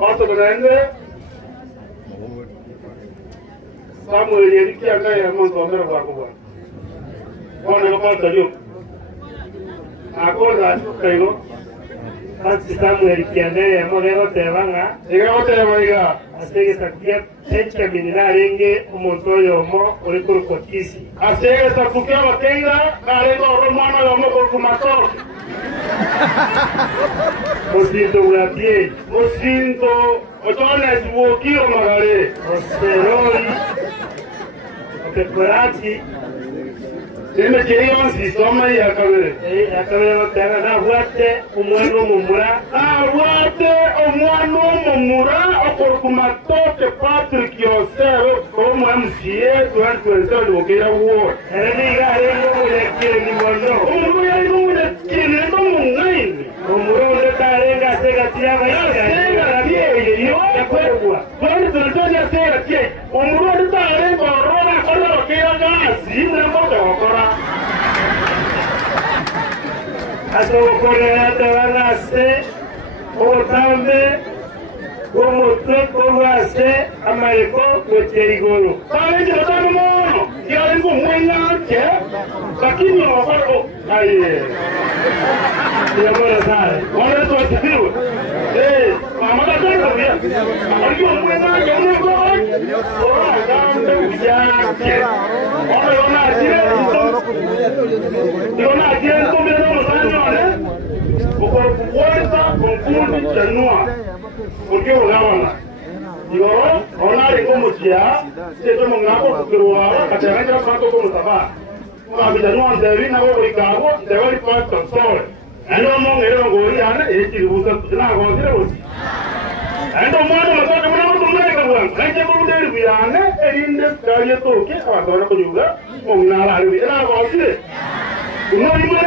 Paso grande. Samuel yerikia kaya monsomero kwa kubwa. Kone kwa yo. Akola kayo. Kasi Samuel kiande modelo tebanga. Diga otebanga. Asege takia echa binira renge umontoyo mo olikuru kotisi. Asege takukia watenga kalengo romano yomo kumato. Mosinto urapie. Mosinto otone tuokio magare. Osteroi. Oteperati. Sema cheriyo sisoma ya kabere. Ya kabere batanga na wate umwano mumura. Wate umwano mumura okorukumatote Patrick Yosero como MCA 2027 wokera wo. Ereniga rengo mulekire ni mono. Umuru ya mulekire no mungaini. Umuru ndetarenga sega tiaga ya sega tie yo yakwebwa. Kwani tunatonya sega tie. Umuru ndetarenga rona kono wokera gasi mremoto wakora. Asokorera tawanase otambe omoto kowase amareko kweterigoro kale jotano mono yali kumwenga ke lakini wakoro aye ya bora sana wale tu tibiwa mama tatoka pia alikuwa kumwenga ke mko ora gambe ujake wana ajira ndio na ajira ndio ndio sana uko kuweza konkundi chanua porque unaona yo ona iko mutia seto mungako kukirwa katanga kwa ko mutaba kwa bidanwa ndewi na wo ikawo ndewi kwa tsore ando mongere ngori ana echiruza na go dire usi ando mwana matoto mwana mtumene kwa kanje ko nderi biyane erinde kariye toke abagora kunyuga mungara ari na go dire uno imwe